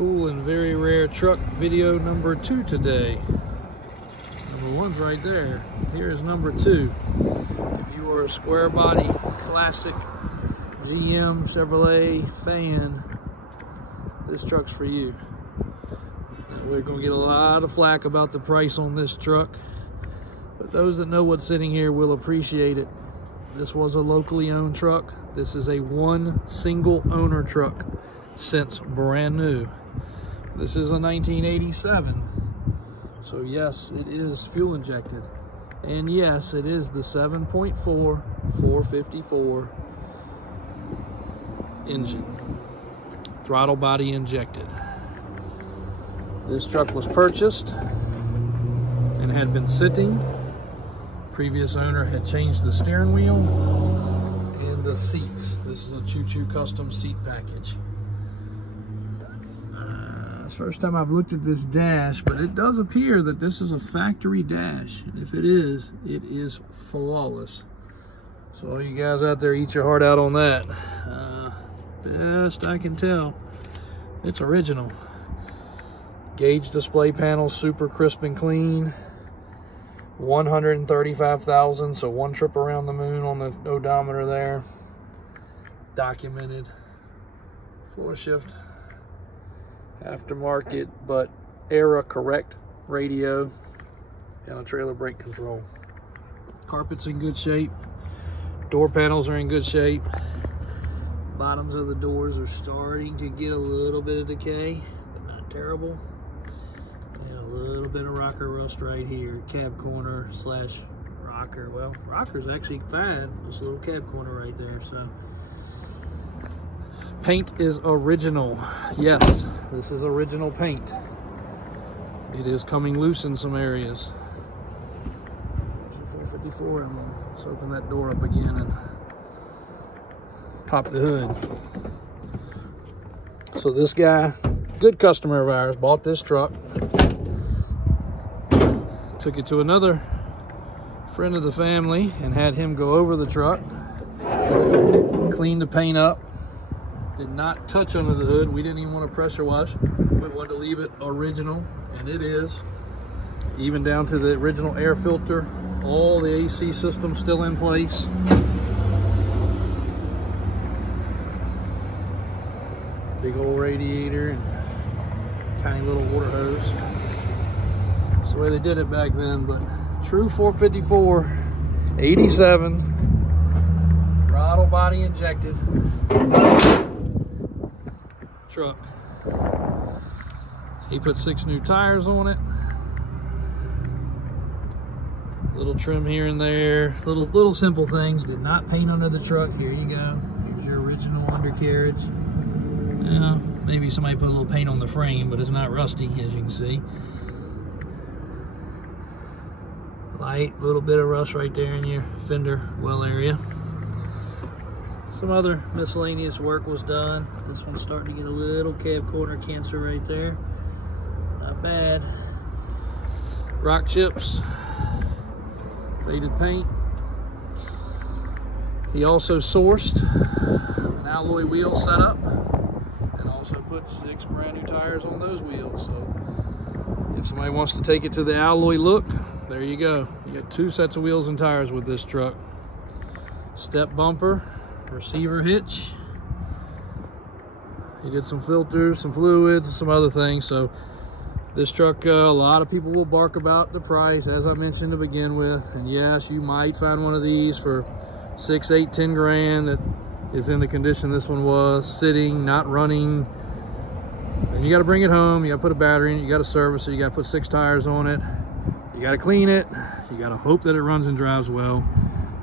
Cool and very rare truck video number 2 today. Number 1's right there. Here is number 2. If you are a square body classic GM Chevrolet fan, this truck's for you. We're gonna get a lot of flack about the price on this truck, but those that know what's sitting here will appreciate it. This was a locally owned truck. This is a one single owner truck since brand new. This is a 1987. So yes, it is fuel injected. And yes, it is the 7.4 454 engine. Throttle body injected. This truck was purchased and had been sitting. Previous owner had changed the steering wheel and the seats. This is a choo-choo custom seat package. It's the first time I've looked at this dash, but it does appear that this is a factory dash. And if it is flawless. So all you guys out there, eat your heart out on that. Best I can tell, it's original. Gauge display panel, super crisp and clean. 135,000, so one trip around the moon on the odometer there. Documented. Floor shift. Aftermarket, but era correct radio. And a trailer brake control. Carpet's in good shape. Door panels are in good shape. Bottoms of the doors are starting to get a little bit of decay, but not terrible. And a little bit of rocker rust right here. Cab corner slash rocker. Well, rocker's actually fine. Just a little cab corner right there. So paint is original. Yes, this is original paint. It is coming loose in some areas. There's a 454. Let's open that door up again and pop the hood. So this guy, good customer of ours, bought this truck, took it to another friend of the family and had him go over the truck, clean the paint up, did not touch under the hood. We didn't even want to pressure wash. We wanted to leave it original, and it is. Even down to the original air filter, all the AC system still in place. Big old radiator and tiny little water hose. That's the way they did it back then, but true 454, 87, throttle body injected truck. He put 6 new tires on it. Little trim here and there, little simple things. Did not paint under the truck. Here you go. Here's your original undercarriage. Yeah, maybe somebody put a little paint on the frame, but it's not rusty, as you can see. Light, little bit of rust right there in your fender well area. Some other miscellaneous work was done. This one's starting to get a little cab corner cancer right there. Not bad. Rock chips, faded paint. He also sourced an alloy wheel setup. Also put 6 brand new tires on those wheels. So if somebody wants to take it to the alloy look, there you go. You got 2 sets of wheels and tires with this truck. Step bumper, receiver hitch. He did some filters, some fluids, and some other things. So this truck, a lot of people will bark about the price, as I mentioned to begin with. And yes, you might find one of these for 6, 8, 10 grand that is in the condition this one was, sitting, not running. Then you got to bring it home, you got to put a battery in it, you got to service it, you got to put 6 tires on it, you got to clean it, you got to hope that it runs and drives well.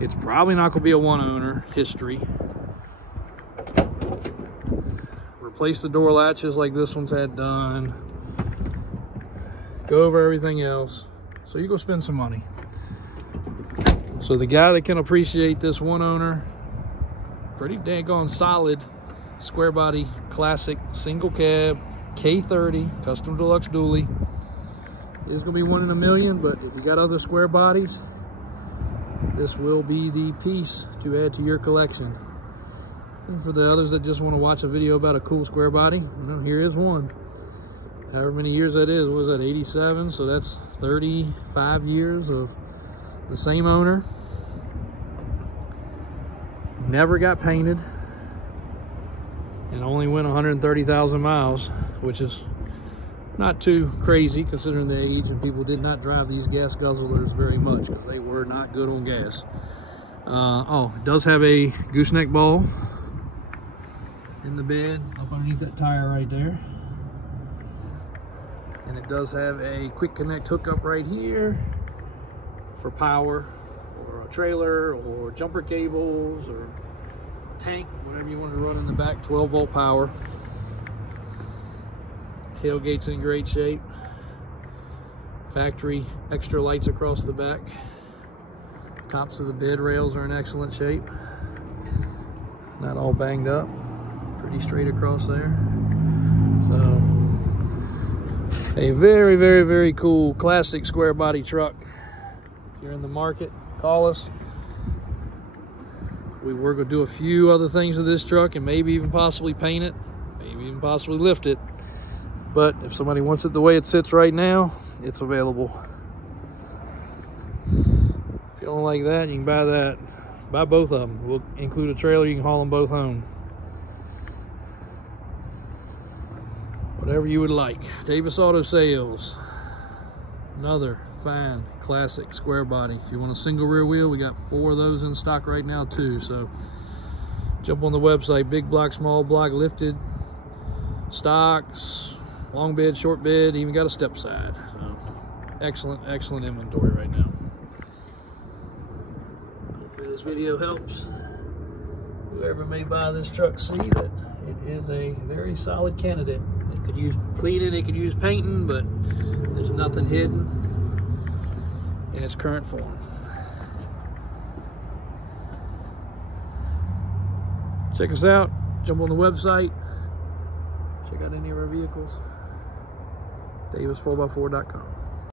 It's probably not going to be a one owner history. Replace the door latches like this one's had done. Go over everything else. So you go spend some money. So the guy that can appreciate this one owner, pretty daggone solid square body classic single cab K30 custom deluxe dually, is gonna be 1 in a million. But if you got other square bodies, this will be the piece to add to your collection. And for the others that just want to watch a video about a cool square body, well, here is one. however many years that is. What was that, 87? So that's 35 years of the same owner. Never got painted, and only went 130,000 miles, which is not too crazy considering the age, and people did not drive these gas guzzlers very much because they were not good on gas. Oh, it does have a gooseneck ball in the bed up underneath that tire right there, and it does have a quick connect hookup right here for power or a trailer or jumper cables or tank, whatever you want to run in the back. 12-volt power. Tailgate's in great shape. Factory extra lights across the back. Tops of the bed rails are in excellent shape. Not all banged up. Pretty straight across there. So, a very, very, very cool classic square body truck. If you're in the market, call us. We were going to do a few other things with this truck and maybe even possibly paint it, maybe even possibly lift it. But if somebody wants it the way it sits right now, it's available. If you don't like that, you can buy that. Buy both of them. We'll include a trailer. You can haul them both home. Whatever you would like. Davis Auto Sales. Another fine classic square body. If you want a single rear wheel, we got 4 of those in stock right now too. So jump on the website. Big block, small block, lifted, stocks, long bed, short bed, even got a step side. So excellent, excellent inventory right now. Hopefully this video helps whoever may buy this truck see that it is a very solid candidate. It could use cleaning, it could use painting, but there's nothing hidden in its current form. Check us out. Jump on the website. Check out any of our vehicles. Davis4x4.com.